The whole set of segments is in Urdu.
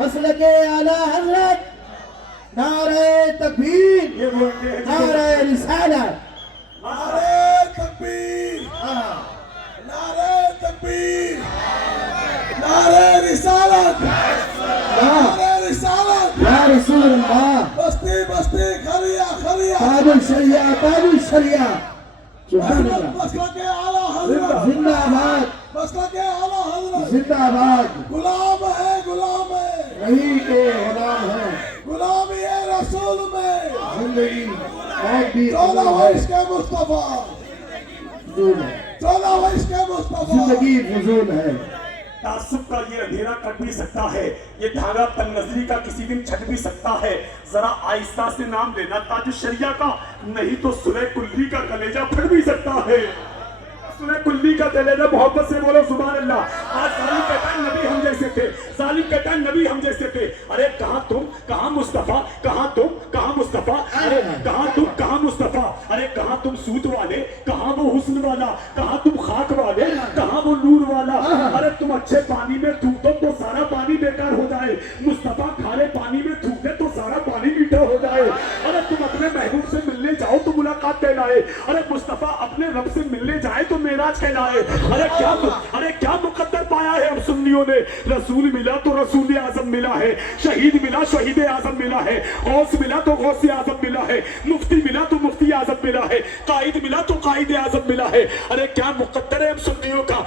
مسلک اعلی حضرت، نعرہ تکبیر، نعرہ رسالت، نعرہ تکبیر، نعرہ تکبیر، نعرہ رسالت، نعرہ رسالت، یا رسول اللہ، بستی بستی خریا خریا، تاج الشریعہ، تاج الشریعہ، سبحان اللہ، مسلک اعلی حضرت، زندہ آباد، مسلک اعلی حضرت، زندہ آباد، غلام ہے غلام ہے، نبی کے غلام ہیں، غلامی ہے رسول میں، زندگی موت بھی چودہ فضول ہے، عشق مصطفیٰ، فضول ہے، چودہ عشق مصطفیٰ، زندگی فضول ہے۔ تعصب کا یہ اندھیرا کٹ بھی سکتا ہے، یہ دھاگا تنگ نظری کا کسی دن چھٹ بھی سکتا ہے، ذرا آہستہ سے نام لینا تاج الشریعہ کا، نہیں تو سلح کلی کا کلیجہ پھٹ بھی سکتا ہے۔ سلح کلی کا کلیجہ، محبت سے بولو سبحان اللہ۔ آج ظالم کہتا ہے نبی ہم جیسے تھے، ظالم کہتا ہے نبی ہم جیسے تھے، ارے کہاں تم کہاں مصطفیٰ، کہاں تم کہاں مصطفیٰ، ارے کہاں تم کہاں مصطفیٰ، ارے کہاں تم سوت والے، کہاں وہ حسن والا، کہاں تم خاک والے، کہاں وہ نور والا، ارے تم اچھے پانی میں تھوکو تو سارا پانی بیکار ہو جائے، مصطفیٰ کھارے پانی میں تھوکے تو سارا پانی میٹھا ہو جائے، ارے تم اپنے محبوب سے ملنے جاؤ تو ملاقات کہلائے، ارے مصطفیٰ اپنے رب سے ملنے جائے تو معراج کہلائے، ارے کیا مقدر پایا ہے ہم سنیوں نے، رسول ملا تو رسول اعظم ملا ہے، شہید ملا شہید اعظم ملا ہے، غوث ملا تو غوث اعظم ملا ہے، مفتی ملا تو مفتی اعظم ملا ہے، قائد ملا تو قائد اعظم ملا ہے، ارے کیا مقدر ہے ہم سنیوں کا،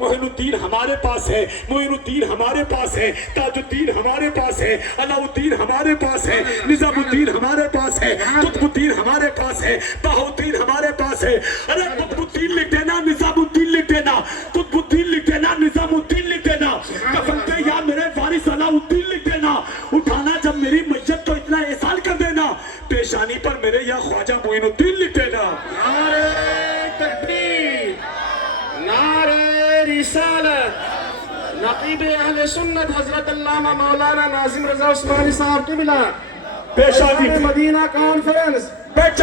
معین الدین ہمارے پاس ہے، معین الدین ہمارے پاس ہے، تاج الدین ہمارے پاس ہے، علاء الدین ہمارے پاس ہے، نظام الدین ہمارے پاس ہے، قطب الدین ہمارے پاس ہے، بہاء الدین ہمارے پاس ہے، ارے قطب الدین لکھ دینا، نظام الدین لکھ دینا، قطب الدین لکھ دینا، نظام الدین لکھ دینا، کفن پہ یا میرے وارث علاء الدین لکھ دینا، اٹھانا جب میری میت تو اتنا احسان کر دینا، پیشانی پر میرے یا خواجہ معین الدین لکھ دینا۔ نعرہ تکبیر، نعرہ رسالت، نقیب اہل سنت حضرت علامہ مولانا ناظم رضا عثمانی صاحب کو ملا، پیشانی مدینہ کانفرنس۔ بیٹھ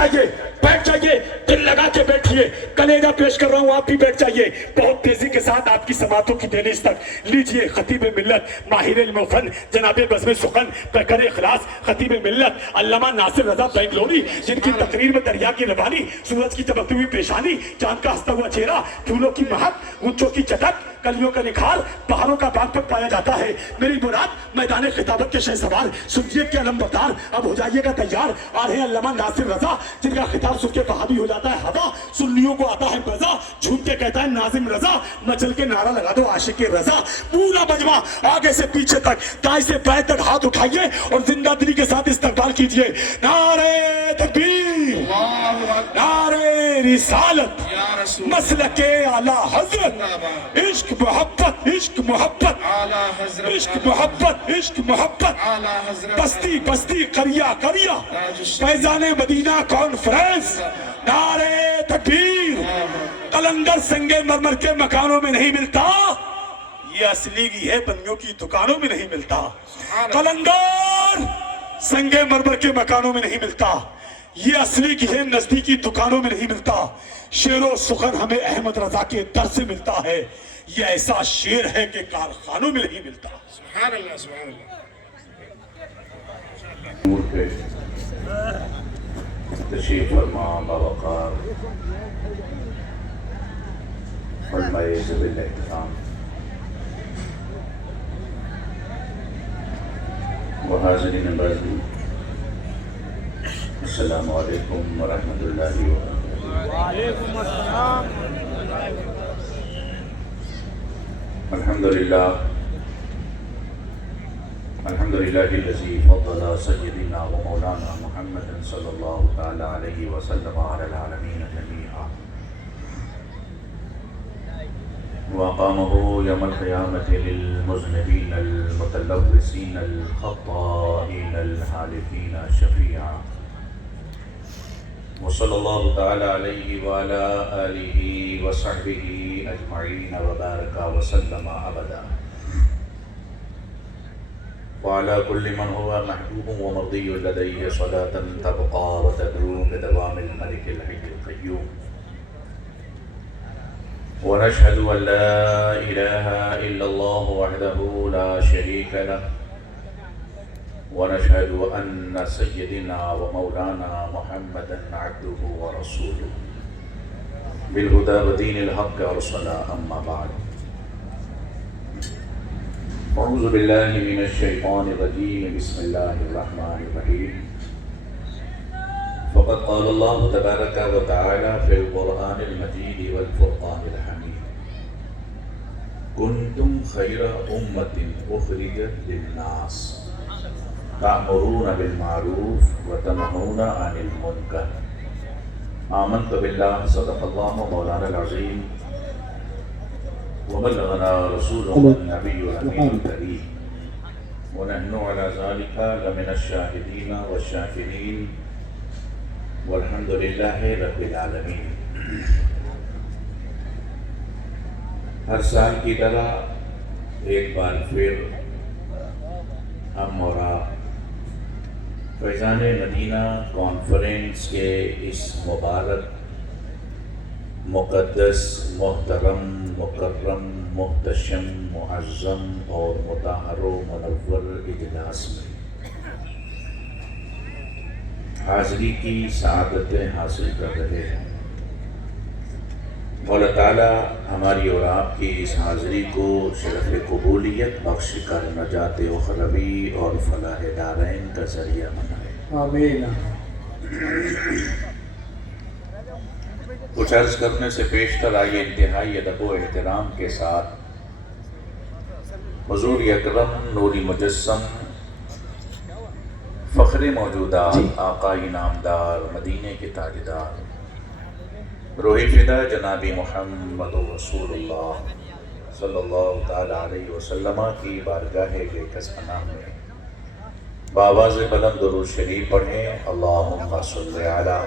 جائیے، دل لگا کے بیٹھیے، کلیجہ پیش کر رہا ہوں، آپ بھی بیٹھ جائیے، بہت تیزی کے ساتھ آپ کی سماعتوں کی دہلیز تک لیجئے خطیب ملت، ماہر علم و فن، جناب بزم سخن، پیکر اخلاص، خطیب ملت علامہ ناصر رضا بینگلوری، جن کی تقریر میں دریا کی روانی، سورج کی چمکتی ہوئی پیشانی، چاند کا ہنستا ہوا چہرہ، پھولوں کی مہک، غنچوں کی چٹک، کلیوں کا نکھار، پہاڑوں کا باغ پر پایا جاتا ہے۔ میری مراد میدان خطابت کے شہ سوار، سنجیے کے علم بردار، اب ہو جائیے گا تیار، آ رہے ہیں علامہ ناصر رضا، جن کا خطاب سن کے وہابی ہو جاتا ہے ہوا، سنیوں کو آتا ہے مزہ، جھوم کے کہتا ہے ناظم رضا، مچل کے نعرہ لگا دو عاشق رضا، پورا مجمع آگے سے پیچھے تک، دائیں سے بائیں تک ہاتھ اٹھائیے اور زندہ دلی کے ساتھ استقبال کیجئے۔ نعرہ تکبیر، نعرہ رسالت، مسلک اعلی حضرت، عشق محبت، عشق محبت، عشق محبت، عشق محبت، بستی بستی قریہ قریہ، فیضان مدینہ کانفرنس، نعرہ تکبیر۔ قلندر سنگ مرمر کے مکانوں میں نہیں ملتا، یہ اصلی کی ہے بنیوں کی دکانوں میں نہیں ملتا، قلندر سنگ مرمر کے مکانوں میں نہیں ملتا، یہ اصلی کی ہے نزدیکی دکانوں میں نہیں ملتا، شعر و سخن ہمیں احمد رضا کے در سے ملتا ہے، یہ ایسا شعر ہے کہ کارخانوں میں نہیں ملتا۔ سبحان اللہ، سبحان اللہ۔ تشریف فرما باوقار فرمائے ذوال احترام وحاضرین بازی، السلام علیکم ورحمۃ اللہ وبرکاتہ۔ وعلیکم السلام۔ الحمدللہ الذی فضل سیدنا و مولانا محمد صلی اللہ تعالی علیہ وسلم علی العالمین جمیعا، وأقامه يوم القيامة للمذنبين المتلوثين الخطائين الحالفين شفيعا، وصلى الله تعالى عليه وعلى آله وصحبه أجمعين وبارك وسلم أبدا، وعلى كل من هو محبوب ومرضي لديه صلاة تبقى وتدوم بدوام الملك الحي القيوم، ونشهد أن لا إله إلا الله وحده لا شريك له ونشهد أن سيدنا ومولانا محمدا عبده ورسوله بالهدى ودين الحق أرسلا أما بعد أعوذ بالله من الشيطان الرجيم بسم الله الرحمن الرحيم فقد قال الله تبارك وتعالى في القرآن المجيد والفرقان الحميد كنتم خير أمة أخرجت للناس تأمرون بالمعروف وتنهون عن المنكر آمنت بالله صدق الله مولانا العظيم وبلغنا رسوله النبي الأمين الكريم ونحن على ذلك لمن الشاهدين والشاكرين والحمد لله رب العالمين. ہر سال کی طرح ایک بار پھر ہم اور آپ فیضان مدینہ کانفرنس کے اس مبارک مقدس محترم مکرم محتشم معظم اور مطہر و منور اجلاس میں حاضری کی سعادتیں حاصل کر رہے ہیں. مولا تعالیٰ ہماری اور آپ کی اس حاضری کو شرف قبولیت بخش کر نجات اخروی اور فلاح دارین کا ذریعہ بنائے. آمین. کچھ عرض کرنے سے پیشتر آئیے انتہائی ادب و احترام کے ساتھ حضور اکرم نوری مجسم فخر موجودات آقا انعامدار مدینے کے تاجدار روح فدا جناب محمد رسول اللہ صلی اللہ تعالیٰ علیہ وسلم کی بارگاہ بےکس پناہ میں بآواز بلند درود شریف پڑھیں. اللہم صلی علی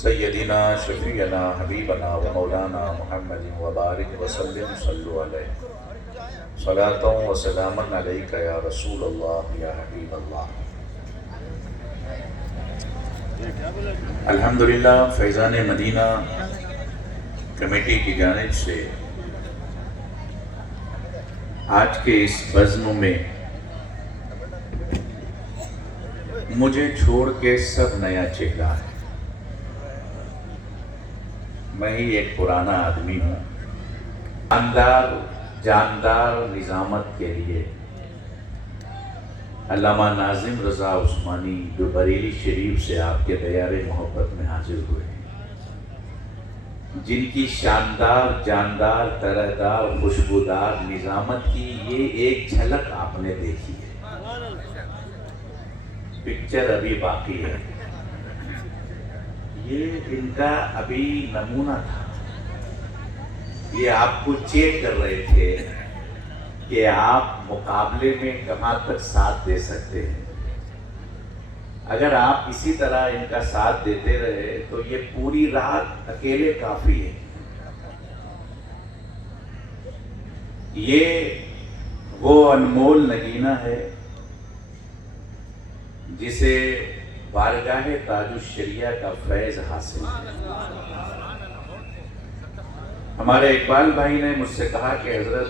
سیدنا شفیعنا حبیبنا و مولانا محمد وبارک وسلم صلو علیہ صلاۃ و سلام علیک یا رسول اللہ یا حبیب اللہ. الحمدللہ فیضان مدینہ کمیٹی کی جانب سے آج کے اس بزم میں مجھے چھوڑ کے سب نیا چہرہ ہے. میں ہی ایک پرانا آدمی ہوں. جاندار نظامت کے لیے علامہ ناظم رضا عثمانی جو بریلی شریف سے آپ کے دیار محبت میں حاضر ہوئے ہیں، جن کی شاندار جاندار طرحدار خوشبودار نظامت کی یہ ایک جھلک آپ نے دیکھی ہے. پکچر ابھی باقی ہے. یہ ان کا ابھی نمونہ تھا. یہ آپ کو چیک کر رہے تھے کہ آپ مقابلے میں کہاں تک ساتھ دے سکتے ہیں. اگر آپ اسی طرح ان کا ساتھ دیتے رہے تو یہ پوری رات اکیلے کافی ہے. یہ وہ انمول نگینہ ہے جسے بارگاہ تاج الشریعہ کا فیض حاصل ہے. ہمارے اقبال بھائی نے مجھ سے کہا کہ حضرت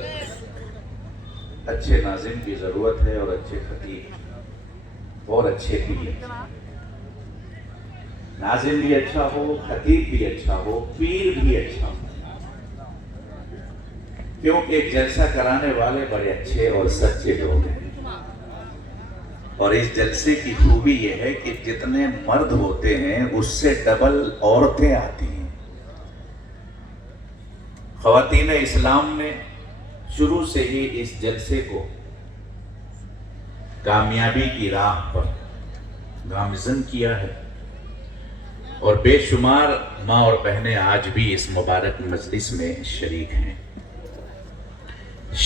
اچھے ناظم کی ضرورت ہے اور اچھے خطیب اور اچھے پیر. ناظم بھی اچھا ہو، خطیب بھی اچھا ہو، پیر بھی اچھا ہو، کیونکہ جلسہ کرانے والے بڑے اچھے اور سچے لوگ ہیں. اور اس جلسے کی خوبی یہ ہے کہ جتنے مرد ہوتے ہیں اس سے ڈبل عورتیں آتی ہیں. خواتین اسلام نے شروع سے ہی اس جلسے کو کامیابی کی راہ پر گامزن کیا ہے اور بے شمار ماں اور بہنیں آج بھی اس مبارک مجلس میں شریک ہیں.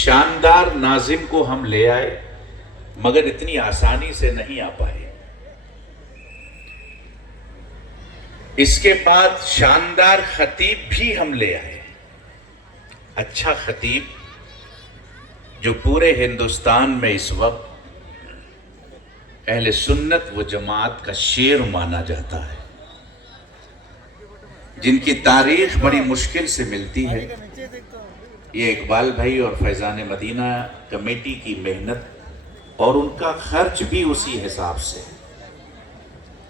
شاندار ناظم کو ہم لے آئے مگر اتنی آسانی سے نہیں آ پائے. اس کے بعد شاندار خطیب بھی ہم لے آئے. اچھا خطیب جو پورے ہندوستان میں اس وقت اہل سنت و جماعت کا شیر مانا جاتا ہے، جن کی تاریخ بڑی مشکل سے ملتی ہے. یہ اقبال بھائی اور فیضان مدینہ کمیٹی کی محنت اور ان کا خرچ بھی اسی حساب سے.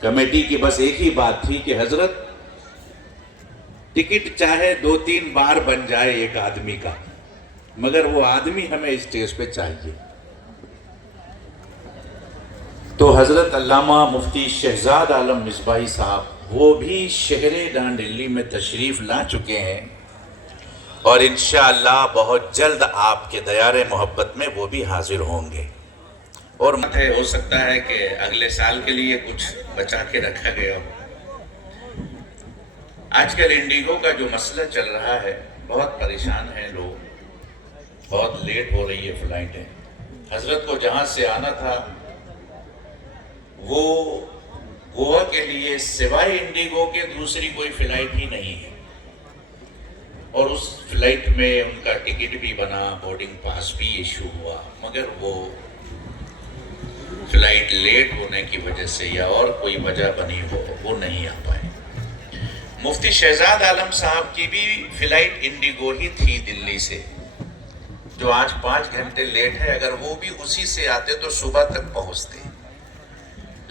کمیٹی کی بس ایک ہی بات تھی کہ حضرت ٹکٹ چاہے 2-3 بار بن جائے ایک آدمی کا، مگر وہ آدمی ہمیں اسٹیج پہ چاہیے. تو حضرت علامہ مفتی شہزاد عالم مصباحی صاحب وہ بھی شہر ڈانڈلی میں تشریف لا چکے ہیں، اور انشاءاللہ بہت جلد آپ کے دیار محبت میں وہ بھی حاضر ہوں گے. اور ہو سکتا ہے کہ اگلے سال کے لیے کچھ بچا کے رکھا گیا ہو. آج کل انڈیگو کا جو مسئلہ چل رہا ہے، بہت پریشان ہیں لوگ، بہت لیٹ ہو رہی ہے فلائٹیں. حضرت کو جہاں سے آنا تھا وہ گوا کے لیے سوائے انڈیگو کے دوسری کوئی فلائٹ ہی نہیں ہے، اور اس فلائٹ میں ان کا ٹکٹ بھی بنا، بورڈنگ پاس بھی ایشو ہوا، مگر وہ فلائٹ لیٹ ہونے کی وجہ سے یا اور کوئی وجہ بنی ہو وہ نہیں آ پائے. مفتی شہزاد عالم صاحب کی بھی فلائٹ انڈیگو ہی تھی دلی سے، جو آج 5 گھنٹے لیٹ ہے. اگر وہ بھی اسی سے آتے تو صبح تک پہنچتے،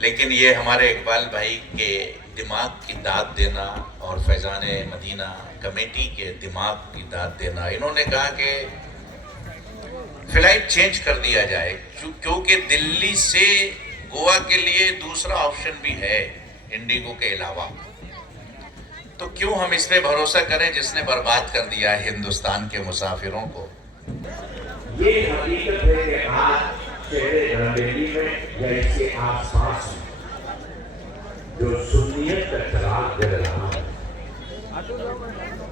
لیکن یہ ہمارے اقبال بھائی کے دماغ کی داد دینا اور فیضان مدینہ کمیٹی کے دماغ کی داد دینا، انہوں نے کہا کہ فلائٹ چینج کر دیا جائے، کیونکہ دلی سے گوا کے لیے دوسرا آپشن بھی ہے انڈیگو کے علاوہ. تو کیوں ہم اس پہ بھروسہ کریں جس نے برباد کر دیا ہے ہندوستان کے مسافروں کو. یہ حقیقت ہے کہ آج شہر ڈانڈلی میں یا اس کے آس پاس جو سنیت کا چراغ جل رہا ہے،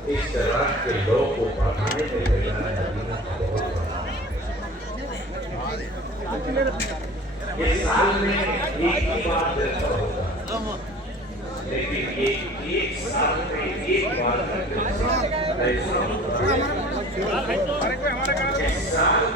اس طرح کے لوگ کو پڑھانے میں مدینہ کا بہت بڑا ہے. اس سال میں ایک ہی بار جلسہ ہوتا ہے، لیکن ایک سال میں ایک بار کا جلسہ ایسا ہوتا ہے. اس سال